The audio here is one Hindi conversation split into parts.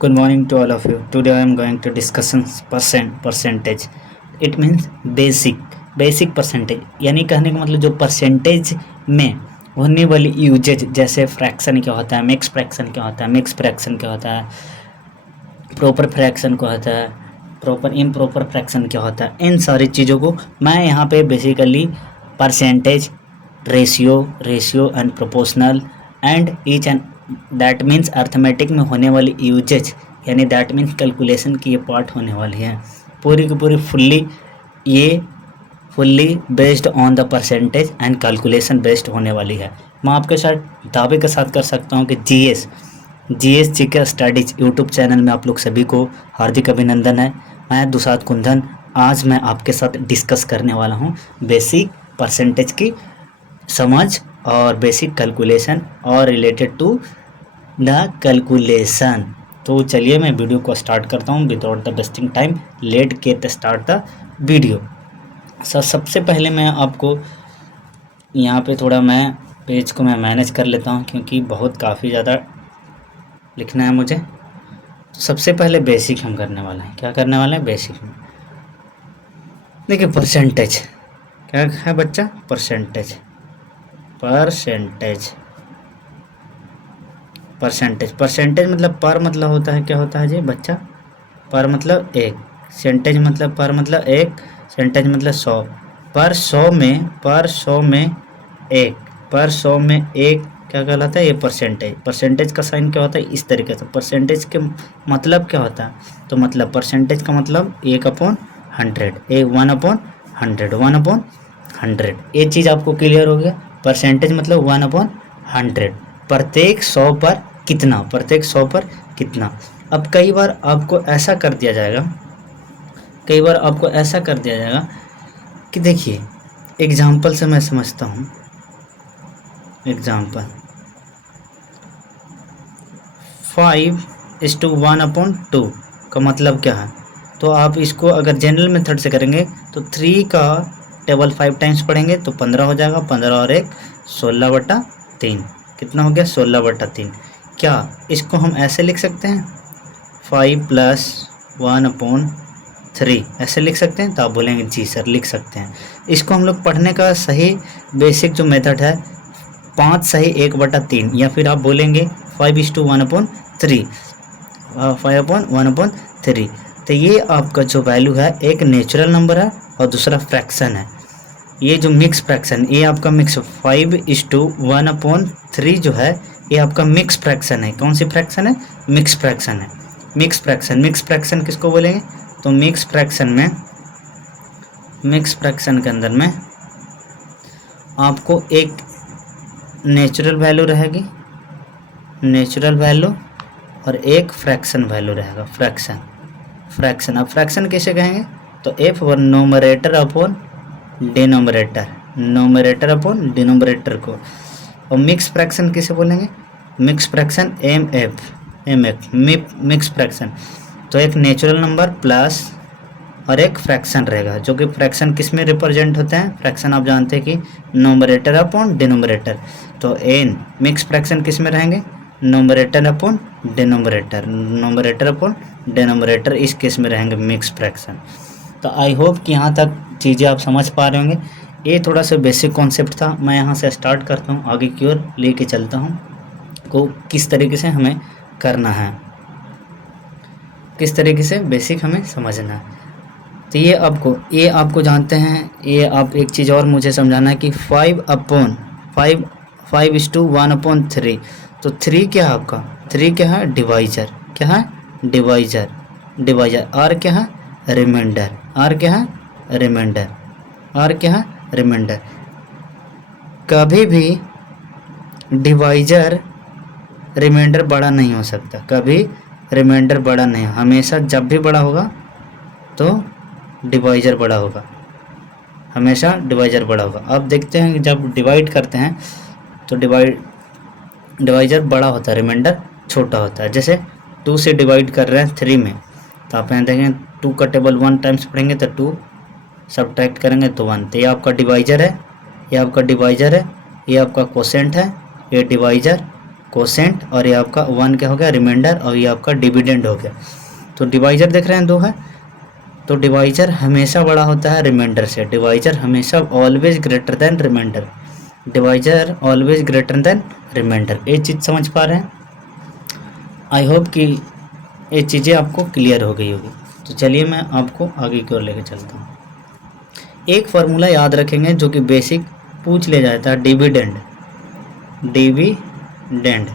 Good morning to all of you. Today I am going to discuss percentage. It means basic percentage. यानी कहने का मतलब जो परसेंटेज में होने वाली यूजेज, जैसे फ्रैक्शन क्या होता है, मिक्स फ्रैक्शन क्या होता है, मिक्स फ्रैक्शन क्या होता है, प्रॉपर फ्रैक्शन क्या होता है, प्रॉपर इम्प्रॉपर फ्रैक्शन क्या होता है, इन सारी चीज़ों को मैं यहाँ पे basically percentage, ratio and proportional and each and that means arithmetic में होने वाली यूजेज, यानी दैट मीन्स कैलकुलेशन की ये पार्ट होने वाली है पूरी की पूरी fully based on the percentage and calculation based होने वाली है। मैं आपके साथ दावे के साथ कर सकता हूँ कि GS GK studies YouTube channel में आप लोग सभी को हार्दिक अभिनंदन है। मैं दुसाद कुंदन आज मैं आपके साथ डिस्कस करने वाला हूँ बेसिक परसेंटेज की समझ और बेसिक कैलकुलेशन और रिलेटेड टू द कैलकुलेशन। तो चलिए मैं वीडियो को स्टार्ट करता हूँ without the wasting time. Let get start the video. सबसे पहले मैं आपको यहाँ पे थोड़ा मैं पेज को मैं मैनेज कर लेता हूँ क्योंकि बहुत काफ़ी ज़्यादा लिखना है मुझे। तो सबसे पहले बेसिक हम करने वाले हैं। क्या करने वाले हैं? बेसिक में देखिए परसेंटेज क्या है बच्चा? परसेंटेज मतलब पर मतलब होता है, क्या होता है जी बच्चा? पर मतलब एक, सेंटेज मतलब पर मतलब एक, सेंटेज मतलब 100। पर 100 में एक क्या कहलाता है? ये परसेंटेज का साइन क्या होता है? इस तरीके से। परसेंटेज के मतलब क्या होता है? तो मतलब परसेंटेज का मतलब 1/100, 1/100। ये चीज़ आपको क्लियर हो गया। परसेंटेज मतलब 1/100, प्रत्येक 100 पर कितना। अब कई बार आपको ऐसा कर दिया जाएगा कि देखिए एग्जाम्पल से मैं समझता हूँ। एग्जाम्पल 5:1/2 का मतलब क्या है? तो आप इसको अगर जनरल मेथड से करेंगे तो 3 का टेबल 5 टाइम्स पढ़ेंगे तो 15 हो जाएगा। 15 और 1 16/3। कितना हो गया? 16/3। क्या इसको हम ऐसे लिख सकते हैं? 5 + 1/3 ऐसे लिख सकते हैं? तो आप बोलेंगे जी सर लिख सकते हैं। इसको हम लोग पढ़ने का सही बेसिक जो मेथड है 5 सही 1/3, या फिर आप बोलेंगे 5:1/3, 5/1/3। तो ये आपका जो वैल्यू है एक नेचुरल नंबर है और दूसरा फ्रैक्शन है। ये जो मिक्स फ्रैक्शन, ये आपका मिक्स 5:1/3 जो है ये आपका मिक्स फ्रैक्शन है। कौन सी फ्रैक्शन है? मिक्स फ्रैक्शन है। मिक्स फ्रैक्शन किसको बोलेंगे? तो मिक्स फ्रैक्शन के अंदर में आपको एक नेचुरल वैल्यू रहेगी, और एक फ्रैक्शन वैल्यू रहेगा। फ्रैक्शन अब फ्रैक्शन कैसे कहेंगे? तो f नोमरेटर अपॉन डिनोमिनेटर को। और मिक्स फ्रैक्शन किसे बोलेंगे? Mix fraction mix fraction. तो एक नेचुरल नंबर प्लस और एक फ्रैक्शन रहेगा, जो कि फ्रैक्शन किस में रिप्रेजेंट होते हैं? फ्रैक्शन आप जानते हैं कि नोमरेटर अपॉन डिनोमिनेटर। तो एन मिक्स फ्रैक्शन किस में रहेंगे? नोमरेटर अपॉन डिनोमिनेटर, इस केस में रहेंगे मिक्स फ्रैक्शन। तो आई होप कि यहाँ तक चीज़ें आप समझ पा रहे होंगे। ये थोड़ा सा बेसिक कॉन्सेप्ट था। मैं यहाँ से स्टार्ट करता हूँ, आगे की ओर लेके चलता हूँ को किस तरीके से हमें करना है, किस तरीके से बेसिक हमें समझना है। तो ये आपको जानते हैं। ये आप एक चीज़ और मुझे समझाना है कि 5/1/3। तो 3 क्या है आपका? 3 क्या है? डिवाइजर। क्या है? डिवाइजर। आर क्या है? रिमाइंडर। कभी भी डिवाइजर रिमाइंडर बड़ा नहीं हो सकता। हमेशा जब भी बड़ा होगा तो डिवाइजर बड़ा होगा। अब देखते हैं कि जब डिवाइड करते हैं तो डिवाइजर बड़ा होता है, रिमाइंडर छोटा होता है। जैसे 2 से डिवाइड कर रहे हैं 3 में, तो आप यहाँ देखें 2 का टेबल 1 टाइम्स पढ़ेंगे तो 2 सब्ट्रैक्ट करेंगे तो 1। तो ये आपका डिवाइजर है, ये आपका कोसेंट है, ये डिवाइजर कोसेंट, और ये आपका 1 क्या हो गया, रिमाइंडर, और ये आपका डिविडेंड हो गया। तो डिवाइजर देख रहे हैं 2 है, तो डिवाइजर हमेशा बड़ा होता है रिमाइंडर से। डिवाइजर हमेशा always greater than remainder, divisor always greater than remainder. ये चीज़ समझ पा रहे हैं? आई होप कि ये चीज़ें आपको क्लियर हो गई होगी। तो चलिए मैं आपको आगे की ओर लेके चलता हूँ। एक फार्मूला याद रखेंगे जो कि बेसिक पूछ ले जाता है, dividend. Dividend,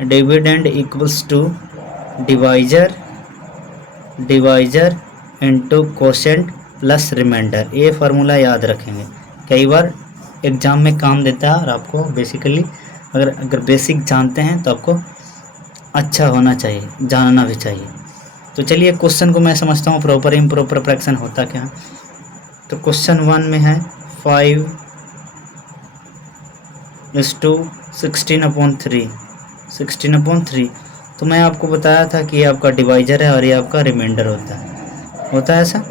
dividend equals to divisor, divisor into quotient plus remainder. ये फार्मूला याद रखेंगे, कई बार एग्जाम में काम देता है। और आपको बेसिकली अगर बेसिक जानते हैं तो आपको अच्छा होना चाहिए, जानना भी चाहिए। तो चलिए क्वेश्चन को मैं समझता हूँ, प्रॉपर इम्प्रॉपर फ्रैक्शन होता क्या है। तो क्वेश्चन 1 में है 5:16/3, 16/3। तो मैं आपको बताया था कि ये आपका डिवाइजर है और ये आपका रिमाइंडर होता है ऐसा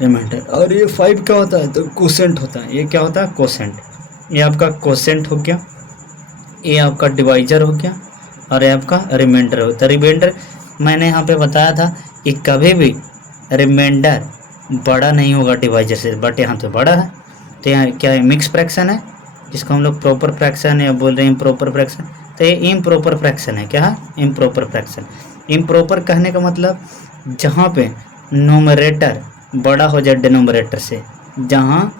रिमाइंडर। और ये 5 क्या होता है, तो कोसेंट होता है। ये क्या होता है, कोसेंट। ये आपका कोसेंट हो गया, ये आपका डिवाइजर हो गया, और ये आपका रिमाइंडर होता है। रिमाइंडर मैंने यहाँ पे बताया था कि कभी भी रिमाइंडर बड़ा नहीं होगा डिवाइजर से, बट यहाँ तो बड़ा है। तो यहाँ क्या मिक्स फ्रैक्शन है, जिसको हम लोग प्रॉपर फ्रैक्शन या बोल रहे हैं इम्प्रॉपर फ्रैक्शन। तो ये इम्प्रॉपर फ्रैक्शन है। क्या है, इम्प्रॉपर फ्रैक्शन। इम्प्रॉपर कहने का मतलब जहाँ पे नोमरेटर बड़ा हो जाए डिनोमिनेटर से, जहाँ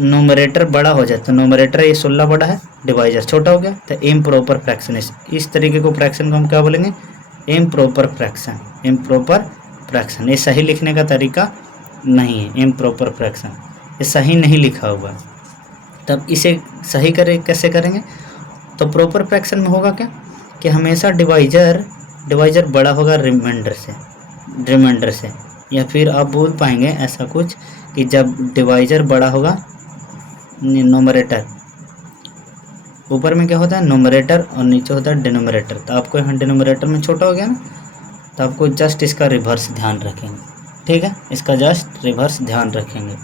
नोमरेटर बड़ा हो जाए, तो नोमरेटर ये 16 बड़ा है, डिवाइजर छोटा हो गया, तो इम्प्रॉपर फ्रैक्शन। इस तरीके को फ्रैक्शन को हम क्या बोलेंगे, इम्प्रॉपर फ्रैक्शन। इम्प्रॉपर फ्रैक्शन ये सही लिखने का तरीका नहीं है, इम्प्रॉपर फ्रैक्शन ये सही नहीं लिखा हुआ है। तब इसे सही कैसे करेंगे, तो प्रॉपर फ्रैक्शन में होगा क्या कि हमेशा डिवाइजर बड़ा होगा रिमाइंडर से। या फिर आप बोल पाएंगे ऐसा कुछ कि जब डिवाइजर बड़ा होगा नोमरेटर, ऊपर में क्या होता है नोमरेटर और नीचे होता है डिनोमिनेटर। तो आपको यहाँ डिनोमिनेटर में छोटा हो गया ना, तो आपको जस्ट इसका रिवर्स ध्यान रखेंगे। ठीक है, इसका जस्ट रिवर्स ध्यान रखेंगे।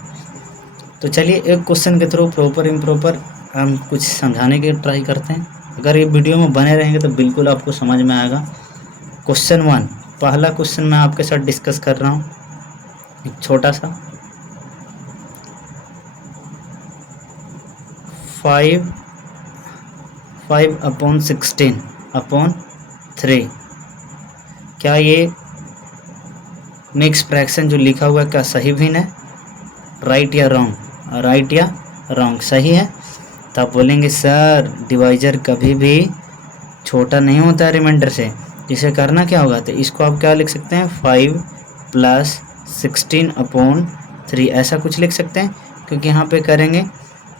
तो चलिए एक क्वेश्चन के थ्रू प्रॉपर इम्प्रॉपर हम कुछ समझाने की ट्राई करते हैं। अगर ये वीडियो में बने रहेंगे तो बिल्कुल आपको समझ में आएगा। क्वेश्चन 1, पहला क्वेश्चन मैं आपके साथ डिस्कस कर रहा हूँ, एक छोटा सा। 5/16/3, क्या ये मिक्स फ्रैक्शन जो लिखा हुआ है क्या सही भिन्न है, राइट या रॉन्ग, राइट या रॉन्ग, सही है। तो आप बोलेंगे सर डिवाइजर कभी भी छोटा नहीं होता है रिमाइंडर से। इसे करना क्या होगा, तो इसको आप क्या लिख सकते हैं 5 + 16/3 ऐसा कुछ लिख सकते हैं। क्योंकि यहाँ पे करेंगे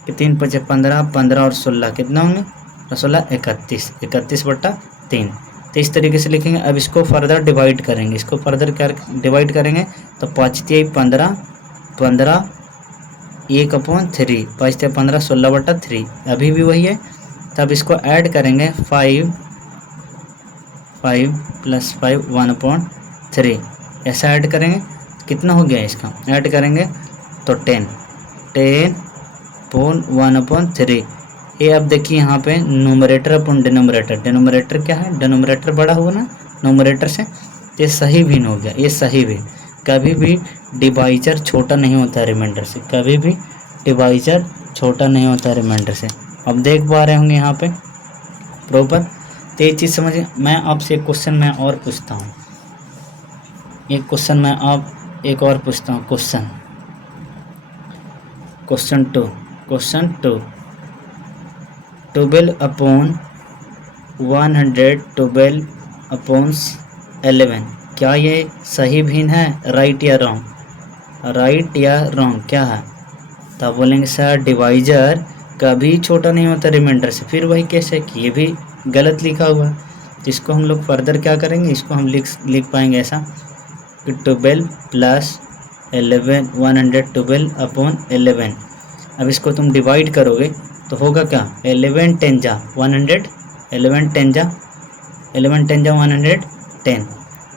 कि 3 × 5 = 15, 15 और 16 कितना होंगे, 16 31, 31/3। तो इस तरीके से लिखेंगे। अब इसको फर्दर डिवाइड करेंगे, इसको फर्दर क्या डिवाइड करेंगे, तो 5 × 15, 15 1/3, 5 × 15 16/3, अभी भी वही है। तब इसको ऐड करेंगे 5 + 5 1/3, ऐसा ऐड करेंगे। कितना हो गया इसका, ऐड करेंगे तो 10 1/3। ये अब देखिए यहाँ पे नोमरेटर अपन डिनोमिनेटर, डिनोमिनेटर क्या है, डिनोमिनेटर बड़ा होगा ना नोमरेटर से। ये सही भिन्न हो गया, ये सही भिन्न। कभी भी डिवाइजर छोटा नहीं होता है रिमाइंडर से, कभी भी डिवाइजर छोटा नहीं होता है रिमाइंडर से। अब देख पा रहे होंगे यहाँ पे प्रॉपर। तो ये चीज़ समझिए। मैं आपसे एक क्वेश्चन मैं और पूछता हूँ, एक क्वेश्चन मैं आप एक और पूछता हूँ। क्वेश्चन 2, 12/112/11, क्या ये सही भिन्न है, राइट या रॉन्ग, राइट या रॉन्ग क्या है। तो आप बोलेंगे सर डिवाइजर कभी छोटा नहीं होता रिमाइंडर से। फिर वही कैसे कि ये भी गलत लिखा हुआ है। इसको हम लोग फर्दर क्या करेंगे, इसको हम लिख पाएंगे ऐसा कि 12 + 11 112/11। अब इसको तुम डिवाइड करोगे तो होगा क्या, 11 10 जा 100, 11 10 जा 110।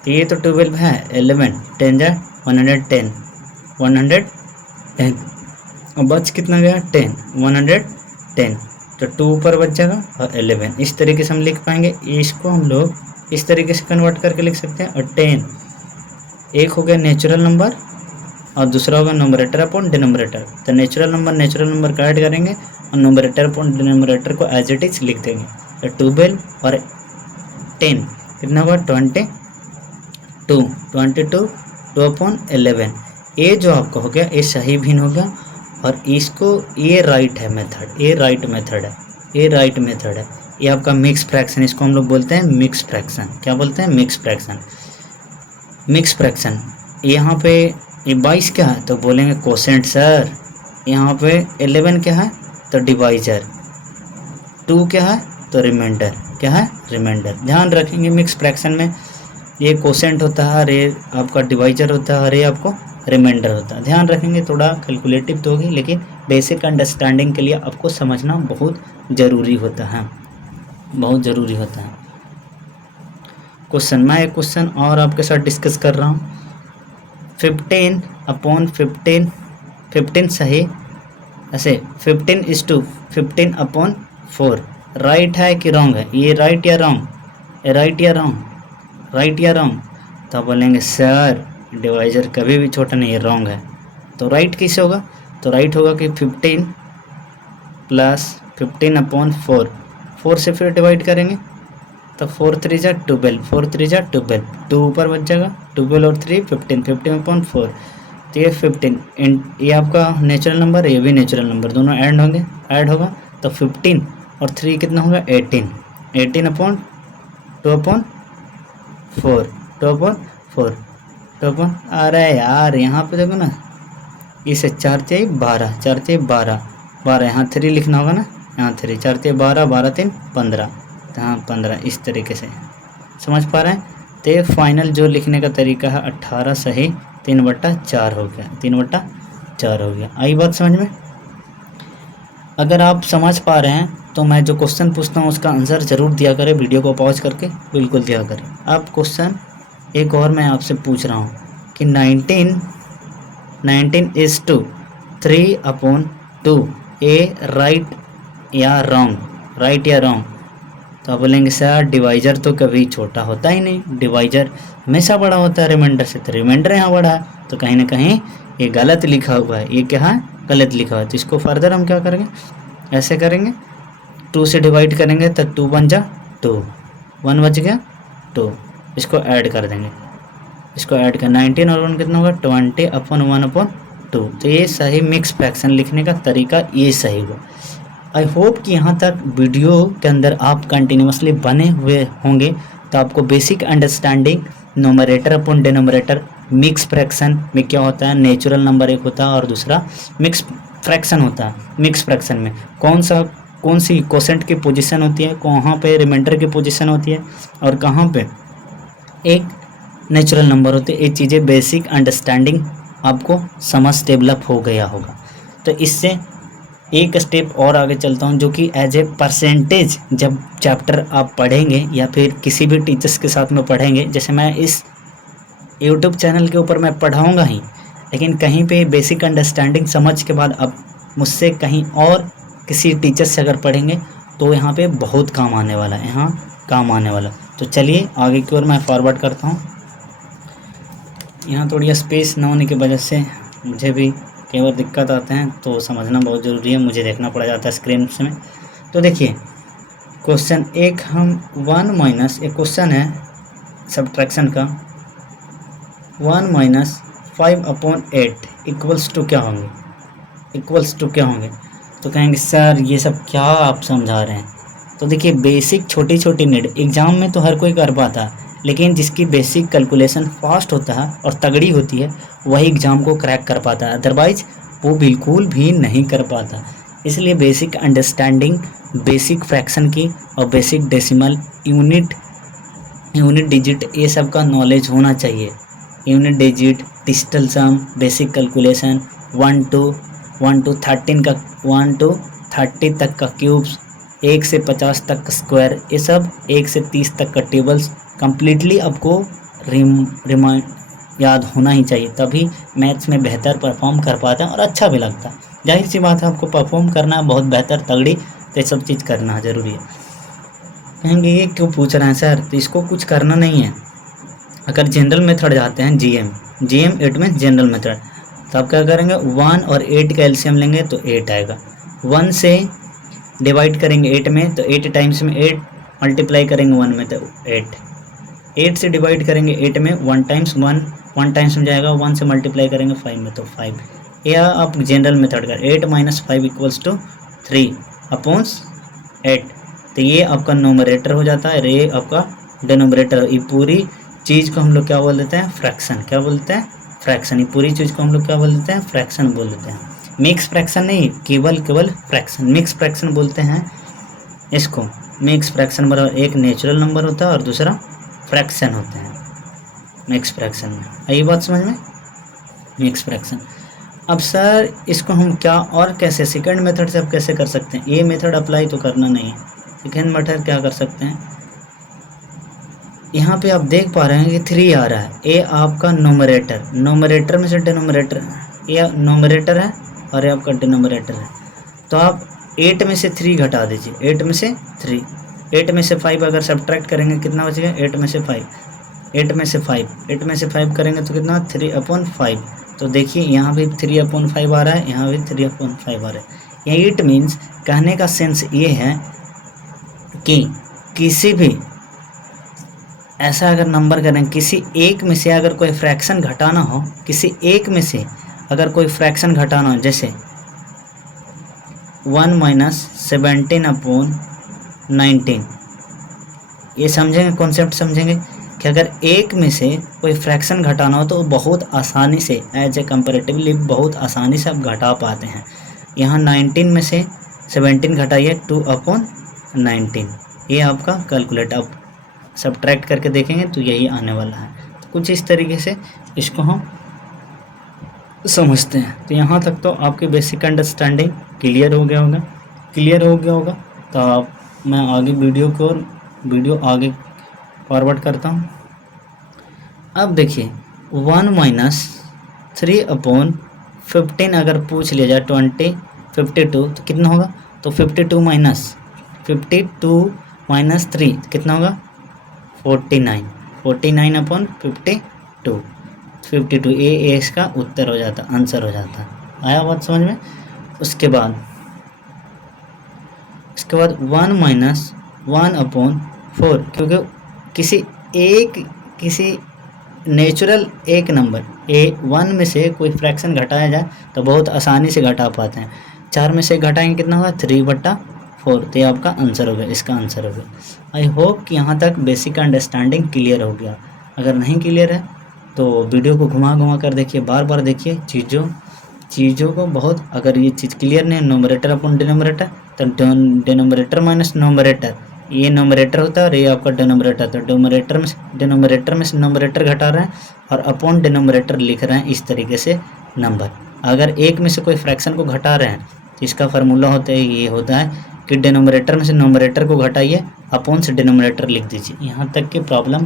तो ये तो 12 है, 11 10 जा 110, 110। अब बच कितना गया 10, 110। तो 2 ऊपर बच जाएगा और 11, इस तरीके से हम लिख पाएंगे। इसको हम लोग इस तरीके से कन्वर्ट करके लिख सकते हैं। और 10 एक हो गया नेचुरल नंबर और दूसरा होगा नोमरेटर अपॉन डिनोमिनेटर। तो नेचुरल नंबर का ऐड करेंगे और नोमरेटर अपॉन डिनोमिनेटर को एज इट इज लिख देंगे। तो 12 और 10 कितना हुआ 22, 22 2 अपॉन 11। ये जो आपका हो गया ये सही भिन्न हो गया। और इसको ये राइट है मेथड, ये राइट मेथड है, ये राइट मेथड है। ये आपका मिक्स फ्रैक्शन, इसको हम लोग बोलते हैं मिक्स फ्रैक्शन। क्या बोलते हैं? Mix fraction. मिक्स फ्रैक्शन यहाँ पे ये 22 क्या है तो बोलेंगे कोसेंट सर। यहाँ पे 11 क्या है तो डिवाइजर, 2 क्या है तो रिमाइंडर। क्या है? रिमाइंडर। ध्यान रखेंगे मिक्स फ्रैक्शन में ये कोसेंट होता है और ये आपका डिवाइजर होता है और ये आपको रिमाइंडर होता है। ध्यान रखेंगे, थोड़ा कैलकुलेटिव तो होगी लेकिन बेसिक अंडरस्टैंडिंग के लिए आपको समझना बहुत ज़रूरी होता है, बहुत ज़रूरी होता है। क्वेश्चन, मैं एक क्वेश्चन और आपके साथ डिस्कस कर रहा हूँ। 15 अपॉन 15, 15 सही ऐसे 15:15 अपॉन 4 राइट है कि रॉन्ग है? ये राइट या रॉन्ग? राइट या रॉन्ग? राइट या रॉन्ग? तो आप बोलेंगे सर डिवाइजर कभी भी छोटा नहीं है, रॉन्ग है। तो राइट किसे होगा? तो राइट होगा कि 15 प्लस 15 अपॉन 4, 4 से फिर डिवाइड करेंगे तो 4 3 जा 12, 4 3 जा 12, 2 ऊपर बच जाएगा, 12 और 3 15, 15 अपॉन 4। तो ये 15 ये आपका नेचुरल नंबर, ये भी नेचुरल नंबर, दोनों ऐड होंगे, ऐड होगा तो 15 और 3 कितना होगा 18, 18 अपॉन 2 अपॉन 4, 2 अपॉन 4, 2 अपॉन। अरे यार यहाँ पे देखो ना, इसे 4 3 12, 4 3 12, 12 यहाँ 3 लिखना होगा ना, यहाँ 3, 4 3 12, 12 3 15, हाँ 15। इस तरीके से समझ पा रहे हैं? तो ये फाइनल जो लिखने का तरीका है 18 सही 3/4 हो गया, 3/4 हो गया। आई बात समझ में? अगर आप समझ पा रहे हैं तो मैं जो क्वेश्चन पूछता हूँ उसका आंसर ज़रूर दिया करें, वीडियो को पॉज करके बिल्कुल दिया करें। अब क्वेश्चन एक और मैं आपसे पूछ रहा हूँ कि 19 is to 3 upon 2 A right या रॉन्ग? राइट या रॉन्ग? तो आप बोलेंगे सर डिवाइजर तो कभी छोटा होता ही नहीं, डिवाइजर हमेशा बड़ा होता है रिमाइंडर से, तो रिमाइंडर यहाँ बड़ा है, तो कहीं ना कहीं ये गलत लिखा हुआ है। ये क्या है? गलत लिखा हुआ है। तो इसको फर्दर हम क्या करेंगे? ऐसे करेंगे, 2 से डिवाइड करेंगे तो 2 बन जा 2, 1 बच गया 2, इसको ऐड कर देंगे, इसको ऐड कर 19 और 1 कितना होगा 20 अपॉन 1 अपॉन 2। तो ये सही मिक्स फ्रैक्शन लिखने का तरीका ये सही हुआ। आई होप कि यहाँ तक वीडियो के अंदर आप कंटिन्यूसली बने हुए होंगे तो आपको basic understanding numerator upon denominator, mix fraction में क्या होता है, नेचुरल नंबर एक होता है और दूसरा मिक्स फ्रैक्शन होता है। मिक्स फ्रैक्शन में कौन सी कोसेंट की पोजीशन होती है, कहाँ पे रिमाइंडर की पोजीशन होती है और कहाँ पे एक नेचुरल नंबर होते हैं। ये चीज़ें बेसिक अंडरस्टैंडिंग आपको समझ डेवलप हो गया होगा। तो इससे एक स्टेप और आगे चलता हूँ, जो कि एज ए परसेंटेज जब चैप्टर आप पढ़ेंगे या फिर किसी भी टीचर्स के साथ में पढ़ेंगे, जैसे मैं इस यूट्यूब चैनल के ऊपर मैं पढ़ाऊँगा ही, लेकिन कहीं पे बेसिक अंडरस्टैंडिंग समझ के बाद अब मुझसे कहीं और किसी टीचर से अगर पढ़ेंगे तो यहाँ पे बहुत काम आने वाला है, यहाँ काम आने वाला। तो चलिए आगे की ओर मैं फॉरवर्ड करता हूँ। यहाँ थोड़ी स्पेस न होने की वजह से मुझे भी कई बार दिक्कत आते हैं, तो समझना बहुत ज़रूरी है, मुझे देखना पड़ जाता है स्क्रीन में। तो देखिए क्वेश्चन एक, हम 1 माइनस एक क्वेश्चन है सब्ट्रैक्शन का, 1 माइनस 5 अपॉन 8 इक्वल्स टू क्या होंगे? इक्वल्स टू क्या होंगे? तो कहेंगे सर ये सब क्या आप समझा रहे हैं? तो देखिए बेसिक छोटी छोटी नीड एग्ज़ाम में तो हर कोई कर पाता है, लेकिन जिसकी बेसिक कैलकुलेशन फास्ट होता है और तगड़ी होती है वही एग्ज़ाम को क्रैक कर पाता है, अदरवाइज वो बिल्कुल भी नहीं कर पाता। इसलिए बेसिक अंडरस्टैंडिंग बेसिक फ्रैक्शन की और बेसिक डेसिमल यूनिट डिजिट ये सब का नॉलेज होना चाहिए। Unit digit, digital sum, basic calculation, 1 to 13 का 1 to 30 तक का क्यूब्स, 1 से 50 तक का स्क्वायर, ये सब 1 से 30 तक का टेबल्स कम्प्लीटली आपको रिमाइंड याद होना ही चाहिए, तभी मैथ्स में बेहतर परफॉर्म कर पाते हैं और अच्छा भी लगता है। जाहिर सी बात है आपको परफॉर्म करना है बहुत बेहतर तगड़ी, तो ये सब चीज़ करना ज़रूरी है। कहेंगे ये क्यों पूछ रहे हैं सर, तो इसको कुछ करना नहीं है। अगर जनरल मेथड जाते हैं GM 8 में जनरल मेथड, तो आप क्या करेंगे 1 और 8 का एलसीएम लेंगे तो 8 आएगा। 1 से डिवाइड करेंगे 8 में तो 8 टाइम्स में 8, मल्टीप्लाई करेंगे 1 में तो 8 से डिवाइड करेंगे 8 में 1 टाइम्स 1 टाइम्स में जाएगा, 1 से मल्टीप्लाई करेंगे 5 में तो 5। या आप जनरल मेथड कर 8 - 5 = 3 अपॉन 8, तो ये आपका नोमरेटर हो जाता है, ये आपका डिनोमिनेटर। ये पूरी चीज़ को हम लोग क्या बोल देते हैं, फ्रैक्शन। क्या बोलते हैं, फ्रैक्शन। ये पूरी चीज़ को हम लोग क्या बोल देते हैं, फ्रैक्शन बोल देते हैं। मिक्स फ्रैक्शन नहीं, केवल फ्रैक्शन। मिक्स फ्रैक्शन बोलते हैं इसको। मिक्स फ्रैक्शन बराबर एक नेचुरल नंबर होता है और दूसरा फ्रैक्शन होता है मिक्स फ्रैक्शन में। आई बात समझ में, मिक्स फ्रैक्शन। अब सर इसको हम क्या और कैसे सेकंड मेथड से आप कैसे कर सकते हैं, ये मेथड अप्लाई तो करना नहीं है। सेकंड मेथड क्या कर सकते हैं, यहाँ पे आप देख पा रहे हैं कि 3 आ रहा है, ये आपका नोमरेटर में से डिनोमिनेटर, ये नोमरेटर है और ये आपका डिनोमिनेटर है। तो आप 8 में से 3 घटा दीजिए, 8 में से 3, 8 में से 5 अगर सब्ट्रैक्ट करेंगे कितना बचेगा, 8 में से 5, 8 में से 5, 8 में से 5 करेंगे तो कितना 3/5। तो देखिए यहाँ भी 3/5 आ रहा है, यहाँ भी 3/5 आ रहा है। ये इट मीन्स, कहने का सेंस ये है कि किसी भी ऐसा अगर नंबर करें, किसी एक में से अगर कोई फ्रैक्शन घटाना हो, किसी एक में से अगर कोई फ्रैक्शन घटाना हो, जैसे 1 - 17/19, ये समझेंगे, कॉन्सेप्ट समझेंगे कि अगर एक में से कोई फ्रैक्शन घटाना हो तो बहुत आसानी से, एज ए कंपैरेटिवली बहुत आसानी से आप घटा पाते हैं। यहाँ 19 में से 17 घटाइए 2/19, ये आपका कैलकुलेट, आप सब्ट्रैक्ट करके देखेंगे तो यही आने वाला है। तो कुछ इस तरीके से इसको हम समझते हैं। तो यहाँ तक तो आपकी बेसिक अंडरस्टैंडिंग क्लियर हो गया होगा। तो आप, मैं आगे वीडियो आगे फॉरवर्ड करता हूँ। अब देखिए 1 - 3/15 अगर पूछ लिया जाए 52 तो कितना होगा, तो 52 - 3 कितना होगा 49/52, 52 ये इसका उत्तर हो जाता, आंसर हो जाता। आया बात समझ में। उसके बाद 1 - 1/4, क्योंकि किसी नेचुरल एक नंबर 1 में से कोई फ्रैक्शन घटाया जाए तो बहुत आसानी से घटा पाते हैं। 4 में से घटाएंगे कितना होगा 3/4, तो ये आपका आंसर हो गया, इसका आंसर हो गया। आई होप कि यहाँ तक बेसिक अंडरस्टैंडिंग क्लियर हो गया। अगर नहीं क्लियर है तो वीडियो को घुमा कर देखिए, बार देखिए चीज़ों को बहुत। अगर ये चीज़ क्लियर नहीं, नोमरेटर अपॉन डिनोमिनेटर, तो डिनोमिनेटर माइनस नोमरेटर, ये नोमरेटर होता है और ये आपका डिनोमिनेटर। तो डिनोमिनेटर में से नोमरेटर घटा रहे हैं और अपॉन डिनोमिनेटर लिख रहे हैं, इस तरीके से नंबर। अगर एक में से कोई फ्रैक्शन को घटा रहे हैं तो इसका फार्मूला ये होता है कि डिनोमिनेटर में से नोमरेटर को घटाइए, अपॉन से डिनोमिनेटर लिख दीजिए। यहाँ तक की प्रॉब्लम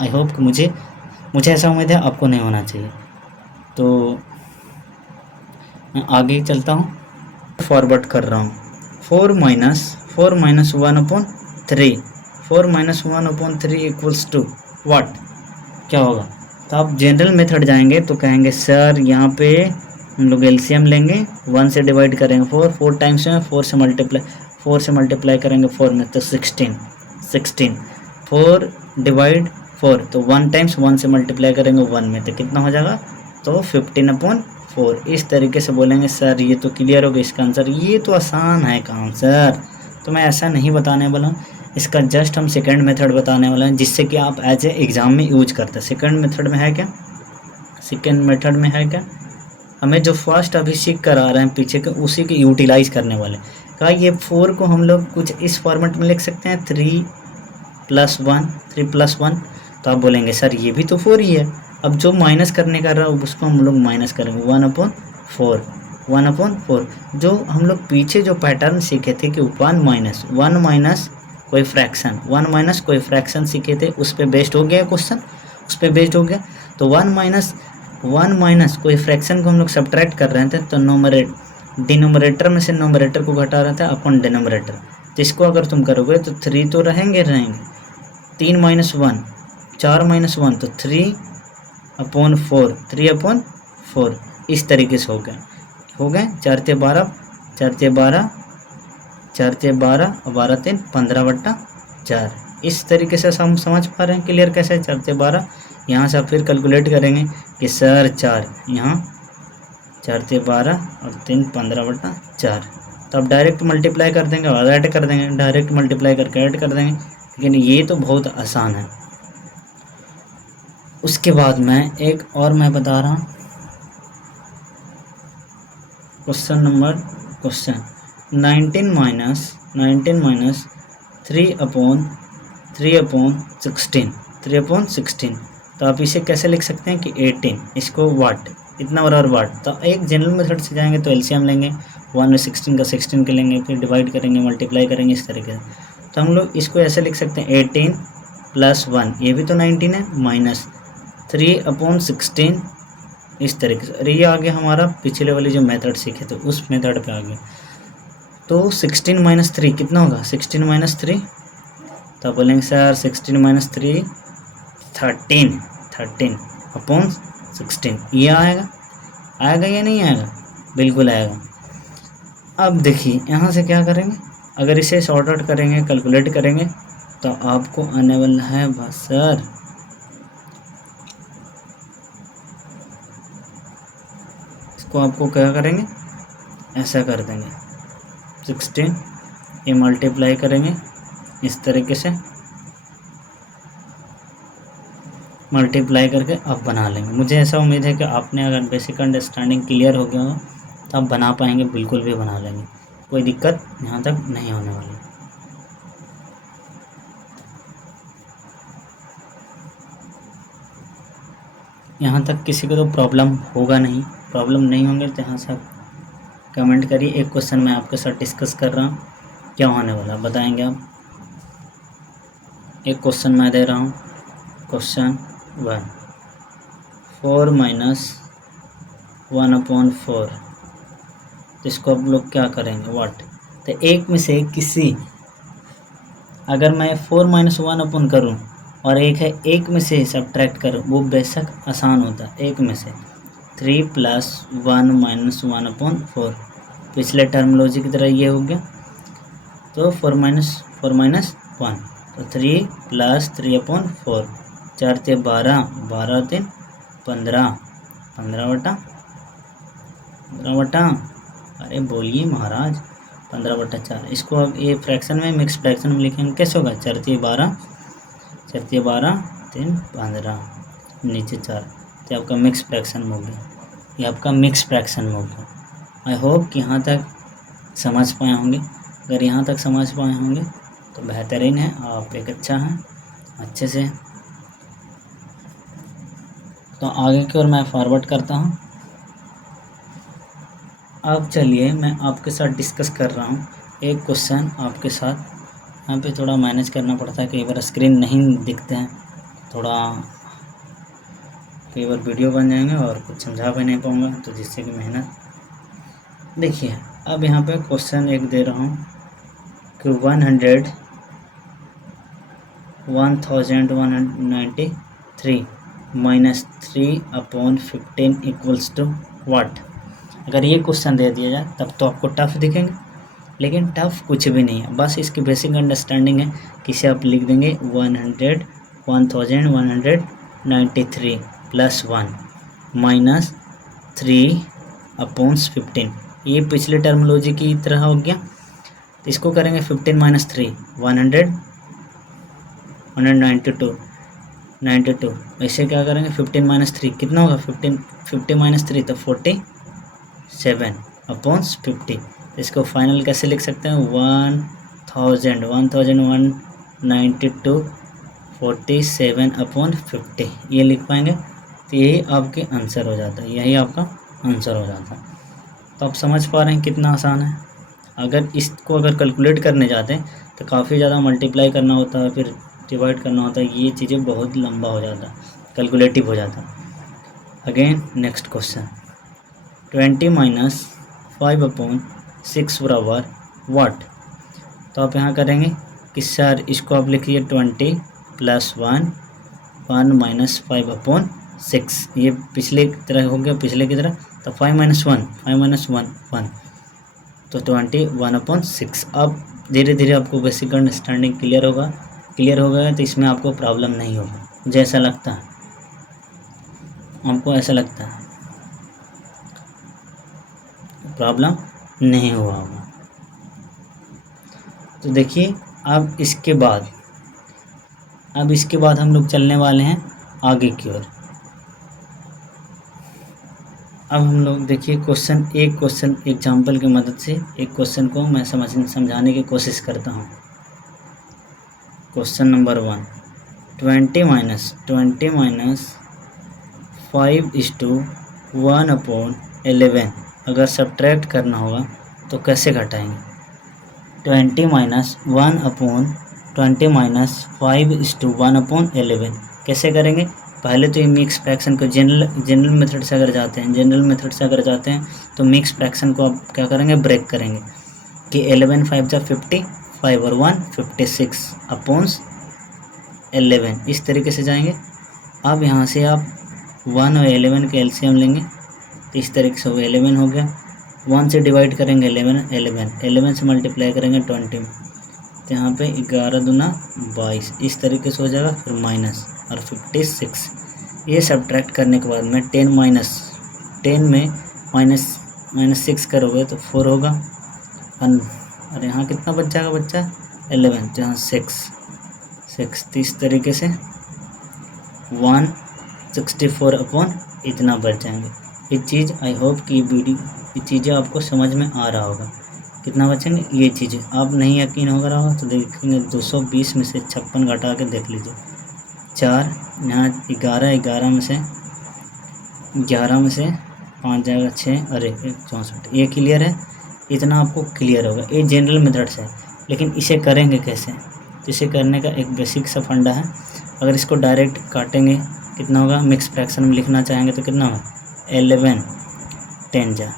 आई होप कि मुझे ऐसा उम्मीद है आपको नहीं होना चाहिए। तो मैं आगे चलता हूँ, फॉरवर्ड कर रहा हूँ। 4 - 1/3, 4 - 1/3 = व्हाट, क्या होगा। तो आप जनरल मेथड जाएंगे तो कहेंगे सर यहाँ पे हम लोग एलसीएम लेंगे, 1 से डिवाइड करेंगे 4 टाइम्स में, 4 से मल्टीप्लाई करेंगे 4 में तो 16, 4 / 4, तो 1 टाइम्स 1 से मल्टीप्लाई करेंगे 1 में तो कितना हो जाएगा, तो 15/4। इस तरीके से बोलेंगे सर ये तो क्लियर हो गया इसका आंसर, ये तो आसान है काम सर। तो मैं ऐसा नहीं बताने वाला हूँ, इसका जस्ट हम सेकंड मेथड बताने वाला हैं, जिससे कि आप एज ए एग्ज़ाम में यूज करते हैं। सेकंड मेथड में है क्या, हमें जो फर्स्ट अभी सीख कर आ रहे हैं पीछे के, उसी के यूटिलाइज करने वाले। कहा ये 4 को हम लोग कुछ इस फॉर्मेट में लिख सकते हैं, 3 + 1, तो आप बोलेंगे सर ये भी तो 4 ही है। अब जो माइनस करने का रहा उसको हम लोग माइनस करेंगे 1/4, जो हम लोग पीछे जो पैटर्न सीखे थे कि 1 माइनस कोई फ्रैक्शन सीखे थे, उस पर बेस्ड हो गया क्वेश्चन, तो 1 माइनस कोई फ्रैक्शन को हम लोग सब्ट्रैक्ट कर रहे थे, तो डिनोमिनेटर में से नोमिनेटर को घटा रहा था अपन डिनोमिनेटर, तो इसको अगर तुम करोगे तो 3 तो रहेंगे 3 माइनस 1 4 माइनस 1 तो 3/4 3/4 इस तरीके से हो गए 4 × 12 4 × 12 4 × 12 और 12 × 3 15/4। इस तरीके से हम समझ पा रहे हैं क्लियर कैसे 4 × 12। यहाँ से आप फिर कैलकुलेट करेंगे कि सर 4 यहाँ 4 × 12 और 3 15/4, तो आप डायरेक्ट मल्टीप्लाई कर देंगे और ऐड कर देंगे, डायरेक्ट मल्टीप्लाई करके ऐड कर देंगे। लेकिन ये तो बहुत आसान है। उसके बाद मैं एक और मैं बता रहा हूँ क्वेश्चन 19 माइनस 3/16 तो आप इसे कैसे लिख सकते हैं कि 18 इसको वाट इतना बराबर वाट। तो एक जनरल मेथड से जाएंगे तो एलसीएम लेंगे 1 में 16 का 16 के लेंगे, फिर डिवाइड करेंगे मल्टीप्लाई करेंगे इस तरीके से। तो हम लोग इसको ऐसे लिख सकते हैं 18 + 1 ये भी तो 19 है माइनस 3/16 इस तरीके से। अरे ये आ गया हमारा पिछले वाली जो मेथड सीखे तो उस मेथड पे आ गया। तो 16 - 3 कितना होगा 16 - 3 तो आप बोलेंगे सर 16 - 3 13/16 ये आएगा या नहीं आएगा, बिल्कुल आएगा। अब देखिए यहाँ से क्या करेंगे, अगर इसे सॉर्ट आउट करेंगे कैलकुलेट करेंगे तो आपको आने वाला है बस सर इसको आपको क्या करेंगे ऐसा कर देंगे 16 ये मल्टीप्लाई करेंगे इस तरीके से मल्टीप्लाई करके आप बना लेंगे। मुझे ऐसा उम्मीद है कि आपने अगर बेसिक अंडरस्टैंडिंग क्लियर हो गया हो तो आप बना पाएंगे, बिल्कुल भी बना लेंगे, कोई दिक्कत यहाँ तक नहीं होने वाली। यहाँ तक किसी को तो प्रॉब्लम होगा नहीं, प्रॉब्लम नहीं होंगे तो यहाँ से आप कमेंट करिए। एक क्वेश्चन मैं आपके साथ डिस्कस कर रहा हूँ, क्या होने वाला बताएंगे आप। एक क्वेश्चन मैं दे रहा हूँ, क्वेश्चन 1 4 - 1/4 तो इसको आप लोग क्या करेंगे वाट। तो एक में से किसी अगर मैं 4 - 1 करूँ और एक है एक में से सब्ट्रैक्ट करूँ वो बेशक आसान होता है। एक में से 3 + 1 - 1/4 पिछले टर्मोलॉजी की तरह ये हो गया। तो 4 - 1 तो 3 + 3/4 4 × 12 12 × 3 15 15/15 अरे बोलिए महाराज 15/4। इसको अब ये फ्रैक्शन में मिक्स फ्रैक्शन में लिखेंगे कैसे होगा 4 × 12 4 × 12 3 15 नीचे 4 तो आपका मिक्स फ्रैक्शन में हो गया, ये आपका मिक्स फ्रैक्शन में हो गया। आई होप कि यहाँ तक समझ पाए होंगे। अगर यहाँ तक समझ पाए होंगे तो बेहतरीन है, आप एक अच्छा हैं अच्छे से। तो आगे की ओर मैं फॉरवर्ड करता हूँ। अब चलिए मैं आपके साथ डिस्कस कर रहा हूँ एक क्वेश्चन आपके साथ। यहाँ पे थोड़ा मैनेज करना पड़ता है, कई बार स्क्रीन नहीं दिखते हैं, थोड़ा कई बार वीडियो बन जाएंगे और कुछ समझा भी नहीं पाऊँगा, तो जिससे कि मेहनत। देखिए अब यहाँ पे क्वेश्चन एक दे रहा हूँ कि 1193 - 3/15 = वाट। अगर ये क्वेश्चन दे दिया जाए तब तो आपको टफ दिखेंगे, लेकिन टफ कुछ भी नहीं है, बस इसकी बेसिक अंडरस्टैंडिंग है कि इसे आप लिख देंगे 1193 + 1 - 3/15 ये पिछले टर्मोलॉजी की तरह हो गया। तो इसको करेंगे 15 - 3 192 ऐसे क्या करेंगे 15 - 3 कितना होगा 50 - 3 तो 47/50। इसको फाइनल कैसे लिख सकते हैं 1192 47/50 ये लिख पाएंगे। तो यही आपके आंसर हो जाता है, यही आपका आंसर हो जाता है। तो आप समझ पा रहे हैं कितना आसान है। अगर इसको अगर कैलकुलेट करने जाते हैं तो काफ़ी ज़्यादा मल्टीप्लाई करना होता है, फिर डिवाइड करना होता है, ये चीज़ें बहुत लंबा हो जाता है, कैलकुलेटिव हो जाता है। अगेन नेक्स्ट क्वेश्चन 20 - 5/6 बराबर वाट। तो आप यहाँ करेंगे कि सर इसको आप लिखिए 20 + 1 1 - 5/6। ये पिछले की तरह हो गया, पिछले की तरह। तो 5 - 1 1 तो 21/6। अब धीरे धीरे आपको बेसिक अंडरस्टैंडिंग क्लियर हो गया तो इसमें आपको प्रॉब्लम नहीं होगा, मुझे ऐसा लगता है। आपको ऐसा लगता है प्रॉब्लम नहीं हुआ होगा। तो देखिए अब इसके बाद हम लोग चलने वाले हैं आगे की ओर। अब हम लोग देखिए एक क्वेश्चन एग्जाम्पल की मदद से एक क्वेश्चन को मैं समझाने की कोशिश करता हूँ। क्वेश्चन नंबर 1, 20 - 5/1/11 अगर सब्ट्रैक्ट करना होगा तो कैसे घटाएंगे। 20 - 5/111 कैसे करेंगे। पहले तो ये मिक्स फ्रैक्शन को जनरल मेथड से अगर जाते हैं तो मिक्स फ्रैक्शन को आप क्या करेंगे, ब्रेक करेंगे कि 11 5 जा 50, 5 और 1 56/11 इस तरीके से जाएंगे। अब यहाँ से आप 1 और 11 के एलसीएम लेंगे तो इस तरीके से वो 11 हो गया। 1 से डिवाइड करेंगे 11 से मल्टीप्लाई करेंगे 20 में, तो यहाँ पे 11 दूना 22 इस तरीके से हो जाएगा। फिर माइनस और 56 ये सब्ट्रैक्ट करने के बाद में 10 में -6 करोगे तो 4 होगा। और यहाँ कितना बच जाएगा बच्चा 11, जहाँ 6 इस तरीके से 164 इतना बच जाएंगे। ये चीज़ आई होप कि ये चीज़ें आपको समझ में आ रहा होगा। कितना बचेंगे ये चीज़ें आप नहीं यकीन होगा तो देखेंगे 220 में से 56 घटा के देख लीजिए। 4 यहाँ 11 में से 5 जाएगा 6 और 1 64। ये क्लियर है, इतना आपको क्लियर होगा। ये जनरल मेथड से है, लेकिन इसे करेंगे कैसे। तो इसे करने का एक बेसिक सा फंडा है। अगर इसको डायरेक्ट काटेंगे कितना होगा, मिक्स फ्रैक्शन में लिखना चाहेंगे तो कितना होगा 11 10 जा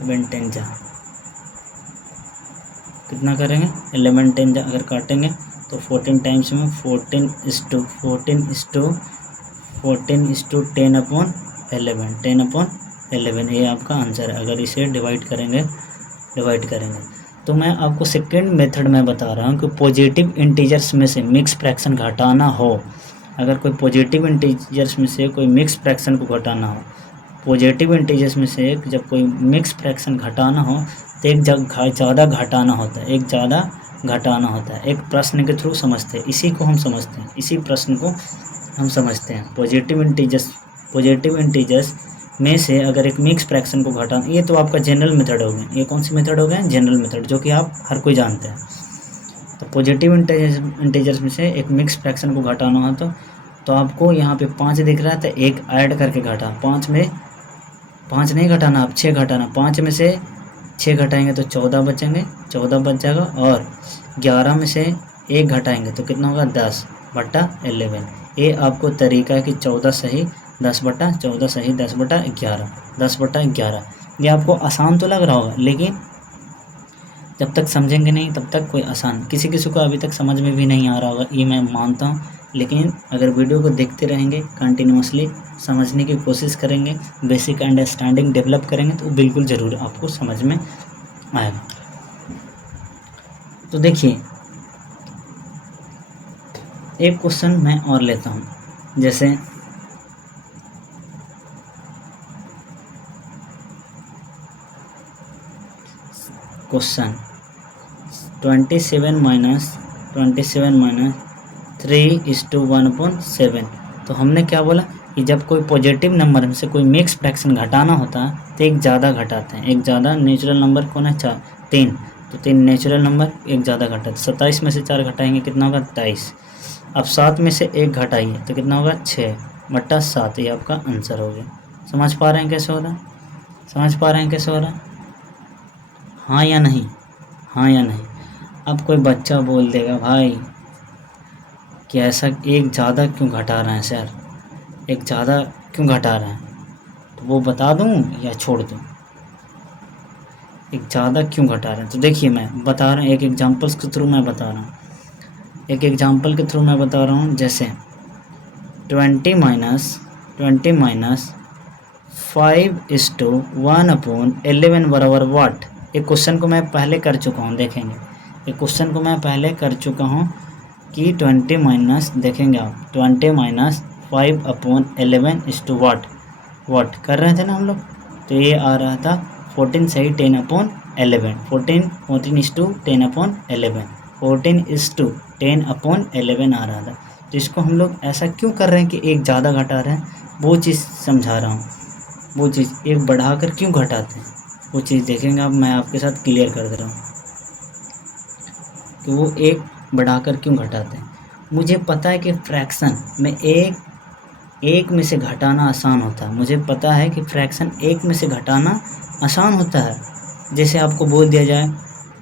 11 10 जा कितना करेंगे 11 10 जा अगर काटेंगे तो 14 टाइम्स में 14/10/11 ये आपका आंसर है। अगर इसे डिवाइड करेंगे तो मैं आपको सेकेंड मेथड में बता रहा हूँ कि पॉजिटिव इंटीजर्स में से मिक्स फ्रैक्शन घटाना हो। अगर कोई पॉजिटिव इंटीजर्स में से कोई मिक्स फ्रैक्शन को घटाना हो, पॉजिटिव इंटीजर्स में से जब कोई मिक्स फ्रैक्शन घटाना हो तो एक ज़्यादा घटाना होता है। एक प्रश्न के थ्रू समझते हैं, इसी प्रश्न को हम समझते हैं। पॉजिटिव इंटीजर्स में से अगर एक मिक्स फ्रैक्शन को घटाना, ये तो आपका जनरल मेथड हो गया। ये कौन सी मेथड हो गया, जनरल मेथड, जो कि आप हर कोई जानते हैं। तो पॉजिटिव इंटीजर्स में से एक मिक्स फ्रैक्शन को घटाना हो तो आपको यहाँ पे 5 दिख रहा है तो एक ऐड करके घटा। 5 नहीं घटाना, आप 6 घटाना। 5 में से 6 घटाएंगे तो 14 बचेंगे, 14 बच जाएगा। और 11 में से 1 घटाएंगे तो कितना होगा 10/11। ये आपको तरीका है कि 14 सही 10/14 सही 10/11। ये आपको आसान तो लग रहा होगा, लेकिन जब तक समझेंगे नहीं तब तक कोई आसान, किसी को अभी तक समझ में भी नहीं आ रहा होगा, ये मैं मानता हूँ। लेकिन अगर वीडियो को देखते रहेंगे, कंटिन्यूसली समझने की कोशिश करेंगे, बेसिक अंडरस्टैंडिंग डेवलप करेंगे तो बिल्कुल ज़रूर आपको समझ में आएगा। तो देखिए एक क्वेश्चन मैं और लेता हूँ, जैसे क्वेश्चन 27 - 3/1/7। तो हमने क्या बोला कि जब कोई पॉजिटिव नंबर में से कोई मिक्स फ्रैक्शन घटाना होता है तो एक ज़्यादा घटाते हैं। एक ज़्यादा नेचुरल नंबर कौन है 3, तो 3 नेचुरल नंबर एक ज़्यादा घटाते। 27 में से 4 घटाएंगे कितना होगा 23। अब 7 में से 1 घटाइए तो कितना होगा 6/7। ये आपका आंसर हो गया। समझ पा रहे हैं कैसे हो रहा है, हाँ या नहीं। अब कोई बच्चा बोल देगा भाई कि ऐसा एक ज़्यादा क्यों घटा रहे हैं सर, तो वो बता दूं या छोड़ दूं। एक ज़्यादा क्यों घटा रहे हैं। तो देखिए मैं बता रहा हूँ, एक एग्जांपल्स के थ्रू मैं बता रहा हूँ, एक एग्जांपल के थ्रू मैं बता रहा हूँ। जैसे 20 माइनस 5:1/11 बराबर वाट। एक क्वेश्चन को मैं पहले कर चुका हूँ, देखेंगे एक क्वेश्चन को मैं पहले कर चुका हूँ कि 20 माइनस, देखेंगे आप 20 माइनस 5/11 वाट कर रहे थे ना हम लोग। तो ये आ रहा था 14 सही 10/11, 14:10/11, 14:10/11 आ रहा था। तो इसको हम लोग ऐसा क्यों कर रहे हैं कि एक ज़्यादा घटा रहे हैं, वो चीज़ समझा रहा हूँ। वो चीज़ एक बढ़ाकर क्यों घटाते हैं, वो चीज़ देखेंगे आप, मैं आपके साथ क्लियर कर दे रहा हूँ कि वो एक बढ़ाकर क्यों घटाते हैं। मुझे पता है कि फ्रैक्शन में एक में से घटाना आसान होता है, मुझे पता है कि फ्रैक्शन एक में से घटाना आसान होता है। जैसे आपको बोल दिया जाए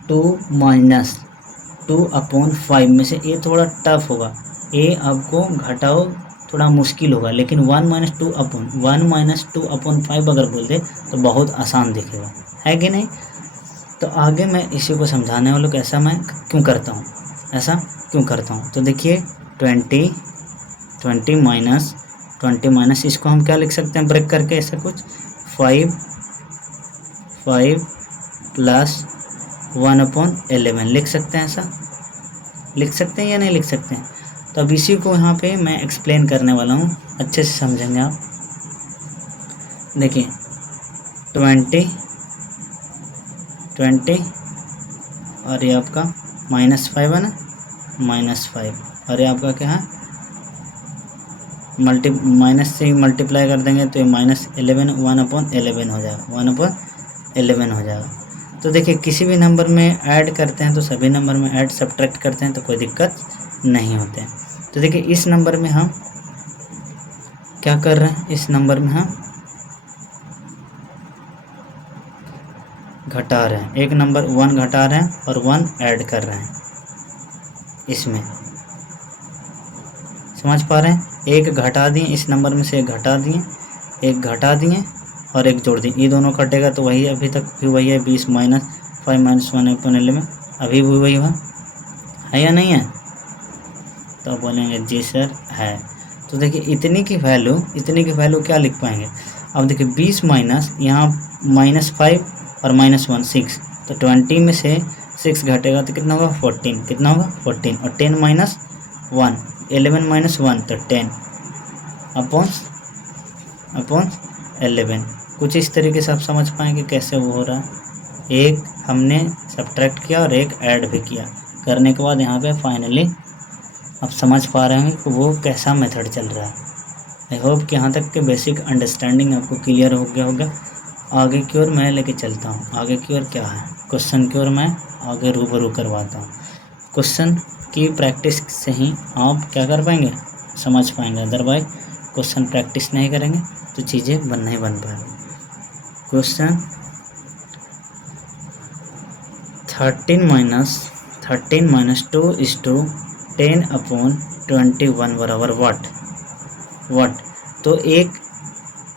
2-2/5 में से, ये थोड़ा टफ होगा, ये आपको घटाओ थोड़ा मुश्किल होगा, लेकिन 1-2/5 अगर बोल दे तो बहुत आसान दिखेगा, है कि नहीं। तो आगे मैं इसी को समझाने वालों को ऐसा मैं क्यों करता हूँ, ऐसा क्यों करता हूँ। तो देखिए 20 माइनस इसको हम क्या लिख सकते हैं ब्रेक करके, ऐसा कुछ 5 + 1/11 लिख सकते हैं, ऐसा लिख सकते हैं या नहीं लिख सकते हैं। तो अब इसी को यहाँ पे मैं एक्सप्लेन करने वाला हूँ, अच्छे से समझेंगे आप। देखिए 20 और ये आपका -5 है ना, -5, और ये आपका क्या है, माइनस से ही मल्टीप्लाई कर देंगे तो ये -11 1/11 हो जाएगा, 1/11 हो जाएगा। तो देखिए किसी भी नंबर में ऐड करते हैं तो सभी नंबर में ऐड सब्ट्रैक्ट करते हैं तो कोई दिक्कत नहीं होते हैं। तो देखिए इस नंबर में हम क्या कर रहे हैं, इस नंबर में हम घटा रहे हैं, एक नंबर 1 घटा रहे हैं और 1 ऐड कर रहे हैं इसमें, समझ पा रहे हैं। एक घटा दिए, इस नंबर में से एक घटा दिए, एक घटा दिए और एक जोड़ दिए, ये दोनों कटेगा तो वही अभी तक भी वही है, 20 - 5 - 1/11 अभी भी वही हुआ है या नहीं है। तो आप बोलेंगे जी सर है। तो देखिए इतनी की वैल्यू क्या लिख पाएंगे। अब देखिए 20 माइनस यहाँ -5 और -1 6, तो 20 में से 6 घटेगा तो कितना होगा 14, कितना होगा 14, और 10 - 1 11 - 1 तो 10 अपॉन 11। कुछ इस तरीके से आप समझ पाएंगे कैसे वो हो रहा है। एक हमने सब्ट्रैक्ट किया और एक ऐड भी किया, करने के बाद यहाँ पे फाइनली आप समझ पा रहे हैं कि वो कैसा मेथड चल रहा है। आई होप कि यहाँ तक के बेसिक अंडरस्टैंडिंग आपको क्लियर हो गया होगा। आगे की ओर मैं लेके चलता हूँ, आगे की ओर क्या है, क्वेश्चन की ओर मैं आगे रूबरू करवाता हूँ। क्वेश्चन की प्रैक्टिस से ही आप क्या कर पाएंगे, समझ पाएंगे, अदरवाइज क्वेश्चन प्रैक्टिस नहीं करेंगे तो चीज़ें नहीं बन पाएंगी। क्वेश्चन 13 माइनस 2:10/21 बराबर वाट। तो एक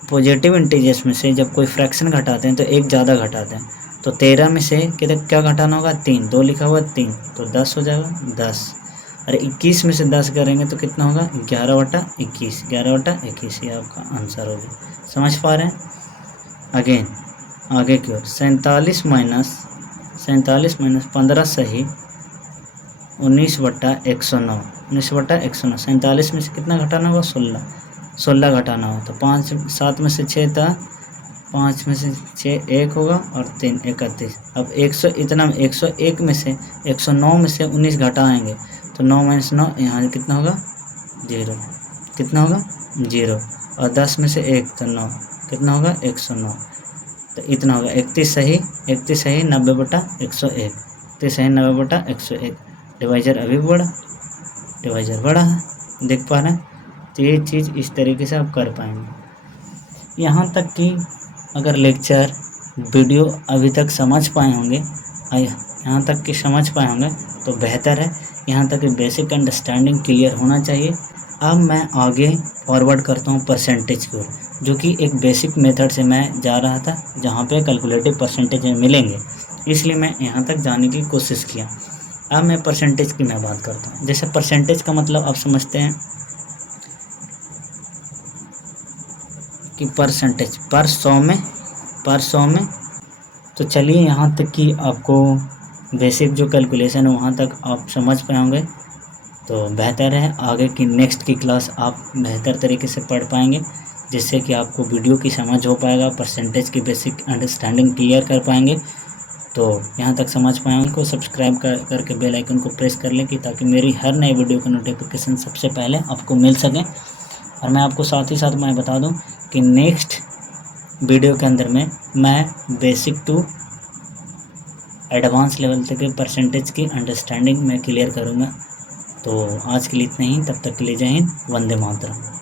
पॉजिटिव इंटीजर्स में से जब कोई फ्रैक्शन घटाते हैं तो एक ज़्यादा घटाते हैं, तो 13 में से क्या घटाना होगा, 3, 2 लिखा हुआ 3 तो 10 हो जाएगा 10। अरे 21 में से 10 करेंगे तो कितना होगा 11/21, 11/21 ये आपका आंसर हो गया। समझ पा रहे हैं। अगेन आगे की ओर 47 माइनस 15 सही 19/109, 19/109। 47 में से कितना घटाना होगा 16 घटाना हो तो 5 7 में से 6 था, 5 में से 6 1 होगा और 3 31। अब 101 में से 109 में से 19 घटाएंगे तो 9 - 9 यहाँ कितना होगा 0, कितना होगा 0, और 10 में से 1 तो 9 कितना होगा 109, तो इतना होगा 31 सही 90/101, 31 सही 90/101। डिवाइजर अभी बढ़ा है, देख पा रहे हैं। तो ये चीज़ इस तरीके से आप कर पाएंगे। यहाँ तक कि अगर लेक्चर वीडियो अभी तक समझ पाए होंगे, यहाँ तक कि समझ पाए होंगे तो बेहतर है। यहाँ तक कि बेसिक अंडरस्टैंडिंग क्लियर होना चाहिए। अब मैं आगे फॉरवर्ड करता हूँ परसेंटेज की ओर, जो कि एक बेसिक मेथड से मैं जा रहा था, जहाँ पे कैलकुलेटिव परसेंटेज मिलेंगे। इसलिए मैं यहाँ तक जाने की कोशिश किया। अब मैं परसेंटेज की मैं बात करता हूँ। जैसे परसेंटेज का मतलब आप समझते हैं कि परसेंटेज पर 100 में। तो चलिए यहाँ तक कि आपको बेसिक जो कैलकुलेशन है वहाँ तक आप समझ पाए होंगे, तो बेहतर है आगे की नेक्स्ट की क्लास आप बेहतर तरीके से पढ़ पाएंगे, जिससे कि आपको वीडियो की समझ हो पाएगा, परसेंटेज की बेसिक अंडरस्टैंडिंग क्लियर कर पाएंगे। तो यहाँ तक समझ पाए उनको सब्सक्राइब करके बेल आइकन को प्रेस कर लें कि ताकि मेरी हर नई वीडियो का नोटिफिकेशन सबसे पहले आपको मिल सके। और मैं आपको साथ ही साथ मैं बता दूं कि नेक्स्ट वीडियो के अंदर में मैं बेसिक टू एडवांस लेवल तक के परसेंटेज की अंडरस्टैंडिंग मैं क्लियर करूँगा। तो आज के लिए इतना ही, तब तक के लिए जय हिंद, वंदे मातरम।